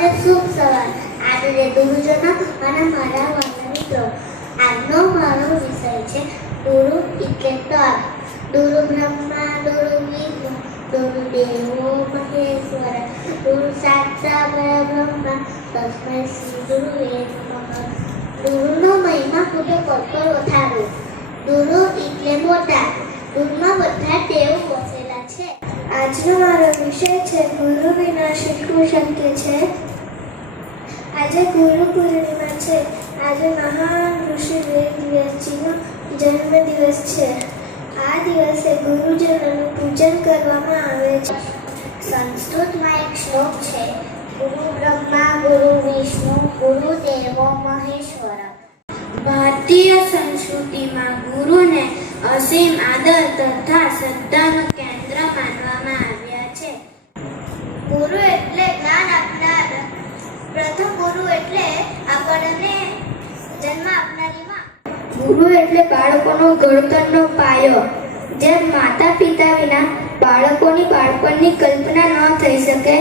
અને શુભ સવાર. આજે ગુરુજનો અને મારા વાલા મિત્રો, આજનો મારો વિષય છે ગુરુ એટલે તર. ગુરુ બ્રહ્મા, ગુરુ વિષ્ણુ, ગુરુ દેવો મહેશ્વર, ગુરુ સાક્ષાત પરબ્રહ્મ, તસ્મૈ શ્રી ગુરુવે નમઃ. ગુરુનો મહિમા ખૂબ કોટો વધારો. ગુરુ એટલે મોટા. ગુરુમાં બધા દેવ વસેલા છે. આજનો મારો વિષય છે ગુરુ વિના શીખવું શક્ય છે. આજે ગુરુ પૂર્ણિમા છે. આજે મહાન ઋષિ વેદવ્યાસજીનો જન્મદિવસ છે. આ દિવસે ગુરુજનોનું પૂજન કરવામાં આવે છે. સંસ્કૃતમાં એક શ્લોક છે, ગુરુ બ્રહ્મા, ગુરુ વિષ્ણુ, ગુરુ દેવો મહેશ્વર. ભારતીય સંસ્કૃતિમાં ગુરુને અસીમ આદર તથા શ્રદ્ધાનું કેન્દ્ર માનવામાં આવ્યા છે. ગુરુ એટલે જ્ઞાન આપનાર. પ્રથમ ગુરુ એટલે આપણને જન્મ આપનારી માં. ગુરુ એટલે બાળકોનો ઘડતરનો પાયો. જેમ માતા પિતા વિના બાળકોની બાળપણની કલ્પના ન થઈ શકે,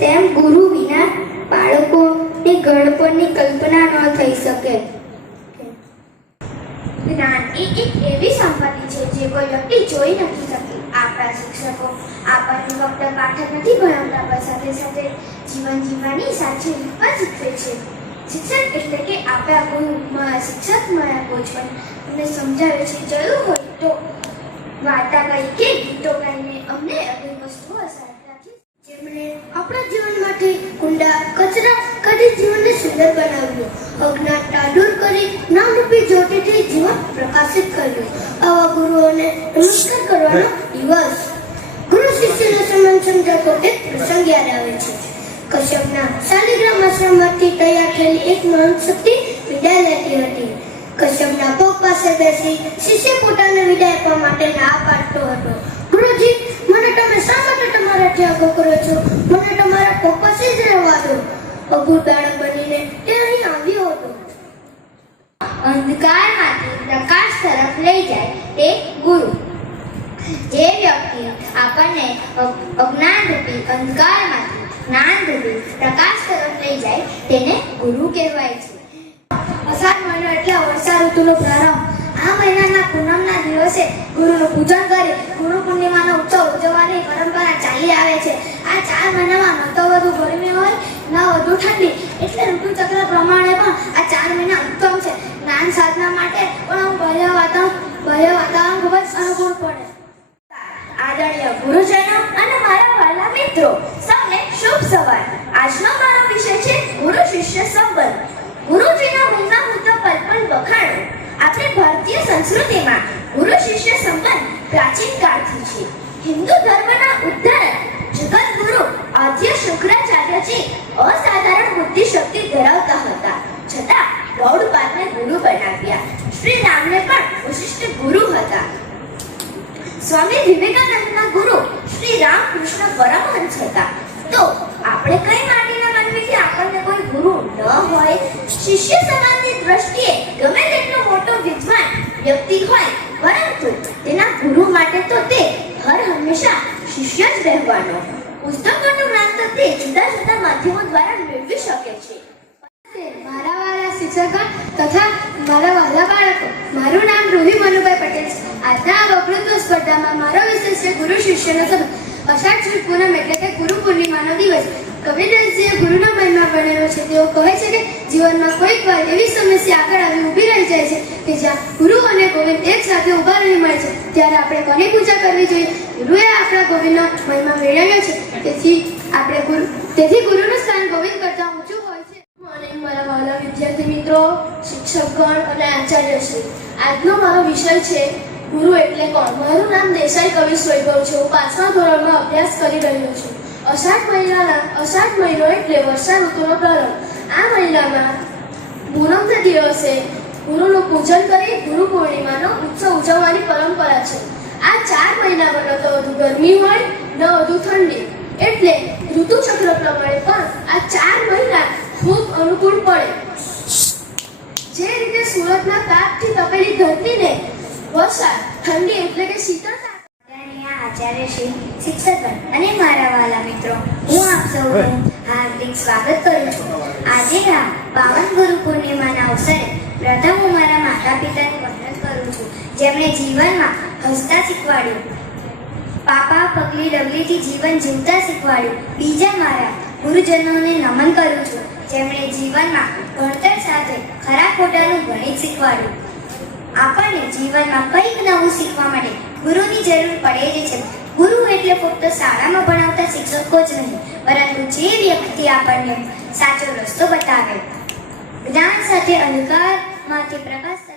તેમ ગુરુ વિના બાળકોની ઘડપણની કલ્પના ન થઈ શકે. જ્ઞાન એ એક એવી સંપત્તિ છે જે કોઈ વ્યક્તિ જોઈ નથી શકતી. આપણા શિક્ષકો આપણને ફક્ત પાઠ જ નથી ભણાવતા, પણ સાથે સાથે જીવન જીવવાની સાચી રીત પણ શીખવે છે. શિક્ષક એટલે કે આપણા ગુરુ, મારા શિક્ષક, મારા કોચ અમને સમજાવે છે. જરૂર હોય તો વાર્તા કહી કે ગીતો ગાઈને અમને અનેક વસ્તુઓ સાથે રાખી, જેમણે આપણા જીવનમાંથી કુંડા કચરા કાઢી જીવનને સુંદર બનાવ્યું, અજ્ઞાનતા દૂર કરી નામરૂપી જ્યોતિથી જીવન પ્રકાશિત કર્યું. આવા ગુરુઓને નમસ્કાર કરવાનો દિવસ. ગુરુ શિષ્યનો સંબંધ સમજાવતો એક પ્રસંગ યાદ આવે છે. કશ્યપના શાલિગ્રામ આશ્રમમાંથી તૈયાર થયેલી એક મહાન શક્તિ વિદાય લેતી હતી. કશ્યપના પગ પાસે બેસી શિષ્ય પોતાને વિદાય આપવા માટે ના પાડતો હતો. ગુરુજી, મને તમે શા માટે તમારા ત્યાગો કરો છો? મને તમારા પગ પાસે જ રહેવા દો. અબૂર બાળક બનીને તે અહીં આવ્યો હતો. અંધકારમાંથી પ્રકાશ તરફ લઈ જાય તે ગુરુ. જે વ્યક્તિ આપણને અજ્ઞાનરૂપી અંધકારમાંથી જ્ઞાનરૂપી પ્રકાશ તરફ લઈ જાય તેને ગુરુ કહેવાય છે. અષાઢ મહિનો એટલે વર્ષા ઋતુનો પ્રારંભ. આ મહિનાના પૂનમના દિવસે ગુરુનું પૂજન કરી ગુરુ પૂર્ણિમાનો ઉત્સવ ઉજવવાની પરંપરા ચાલી આવે છે. આ 4 મહિનામાં ન તો વધુ ગરમી હોય, ન વધુ ઠંડી, એટલે ઋતુચક્ર પ્રમાણે પણ આ 4 મહિના ઉત્તમ છે. જ્ઞાન સાધના માટે પણ બાહ્ય વાતાવરણ ખૂબ જ અનુકૂળ પડે. આદરણીય ગુરુજનો અને મારા વાલા મિત્રો, સૌને શુભ સવાર. આજનો મારો વિષય છે ગુરુ શિષ્ય સંબંધ. ગુરુજીના મહિમા હું તો પલ વખાણું. આપણે ભારતીય સંસ્કૃતિમાં ગુરુ શિષ્ય સંબંધ પ્રાચીન કાળથી છે. હિન્દુ ધર્મના ઉદ્ધારક જગતગુરુ આદ્ય શુક્રાચાર્યજી અસાધારણ બુદ્ધિ શક્તિ ધરાવતા હતા, છતાં ગૌડપાદને ગુરુ બનાવ્યા. શ્રી રામને પણ વિશિષ્ટ ગુરુ હતા. સ્વામી વિવેકાનંદના ગુરુ શ્રી રામકૃષ્ણ પરમહંસ હતા. તો આપણે કઈ માટીના માનવીથી આપણને કોઈ ગુરુ ન હોય? શિષ્ય સમાજની દ્રષ્ટિએ ગમે તેટલો મોટો વિદ્વાન વ્યક્તિ હોય, પરંતુ તેના ગુરુ માટે તો તે હંમેશા શિષ્ય જ રહેવાનો. પુસ્તકોનું જ્ઞાન તો તે જુદા જુદા માધ્યમો દ્વારા મેળવી શકે છે. મારા વાલા શિક્ષકો તથા મારા વાલા બાળકો, મારું નામ રૂહી મનુભાઈ પટેલ છે. આજના આ વક્તૃત્વ સ્પર્ધામાં મારો વિષય છે ગુરુ શિષ્યનો સંબંધ. અષાઢ સુદ પૂનમ એટલે કે ગુરુ પૂર્ણિમાનો દિવસ. કબીરદાસજીએ ગુરુનો મહિમા વર્ણવ્યો છે. તેઓ કહે છે કે જીવનમાં કોઈક વાર એવી સમસ્યા આગળ આવી ઊભી રહી જાય છે કે જ્યાં ગુરુ અને ગોવિંદ એક સાથે ઊભા રહી મળે છે, ત્યારે આપણે કોની પૂજા કરવી જોઈએ? ગુરુએ આપણા ગોવિંદનો મહિમા મેળવ્યો છે. તેથી ગુરુનું સ્થાન ગોવિંદ કરતા ઊંચું હોય છે. અને મારા વાલા વિદ્યાર્થી મિત્રો, શિક્ષકગણ અને આચાર્યશ્રી, આજનો મારો વિષય છે ગુરુ એટલે કોણ. મારું નામ દેસાઈ કવિશ વૈભવ છે. હું 5મા ધોરણમાં અભ્યાસ કરી રહ્યો છું. અષાઢ મહિનો એટલે વર્ષા ઋતુનો પ્રારંભ. આ મહિનામાં પૂનમના દિવસે ગુરુનું પૂજન કરી ગુરુ પૂર્ણિમાનો ઉત્સવ ઉજવવાની પરંપરા છે. આ 4 મહિનામાં ન તો વધુ ગરમી હોય, ન વધુ ઠંડી, એટલે ઋતુચક્ર પ્રમાણે પણ આ 4 મહિના ખૂબ અનુકૂળ પડે. જે રીતે સુરતના તાપથી તપેલી ધરતીને વરસાદ, ઠંડી એટલે કે શીતળતા. આચાર્યશ્રી, શિક્ષકગણ અને મારા વાલા મિત્રો, હું આપ સૌનું હાર્દિક સ્વાગત કરું છું. આજે આ પાવન ગુરુ પૂર્ણિમાના અવસરે પ્રથમ હું મારા માતા પિતાને વંદન કરું છું, જેમણે જીવનમાં હસતા શીખવાડ્યું, પાપા પગલી ડગલીથી જીવન જીવતા શીખવાડ્યું. બીજા મારા ગુરુજનોને નમન કરું છું, જેમણે જીવનમાં ભણતર સાથે ખરા ખોટાનું ગણિત શીખવાડ્યું. આપણને જીવનમાં કંઈક નવું શીખવા માટે ગુરુની જરૂર પડે જ છે. ગુરુ એટલે ફક્ત શાળામાં ભણાવતા શિક્ષકો જ નહીં, પરંતુ જે વ્યક્તિ આપણને સાચો રસ્તો બતાવે, જ્ઞાન સાથે અંધકારમાંથી પ્રકાશ